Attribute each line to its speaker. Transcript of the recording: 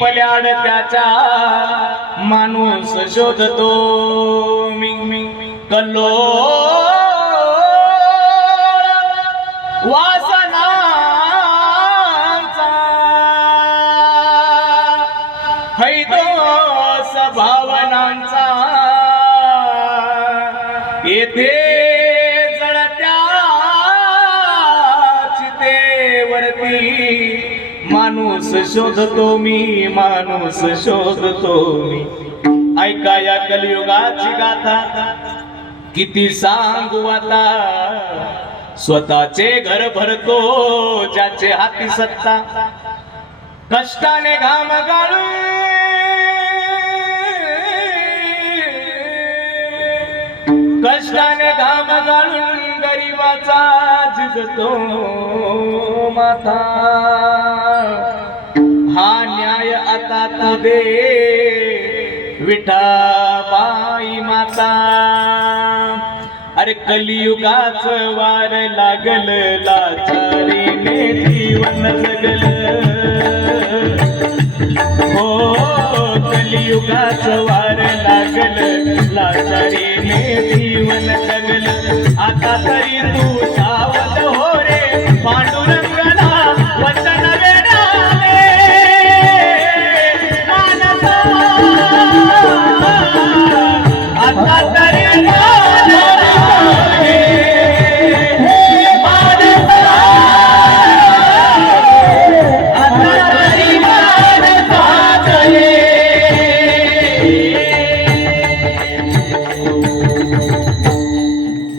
Speaker 1: पल्याड त्याचा माणूस शोधतो. मी मी कल्लो. वासनांचा हैदोस भावनांचा. येथे जळत्या चितेवरती माणूस शोधतो मी माणूस शोधतो मी. ऐका या कलियुगाची गाथा. किती सांगू आता? स्वतःचे घर भरतो ज्याचे हाती सत्ता. कष्टाने घाम गाळून. कष्टाने घाम गाळून गरीबाचा झिजतो माथा. जगात दे विठा विठाबाई माता. अरे कलियुगाच वार लागल लाचारीने जीवन जगल. हो कलियुगाच वार लागल लाचारीने जीवन जगल. आता तरी तू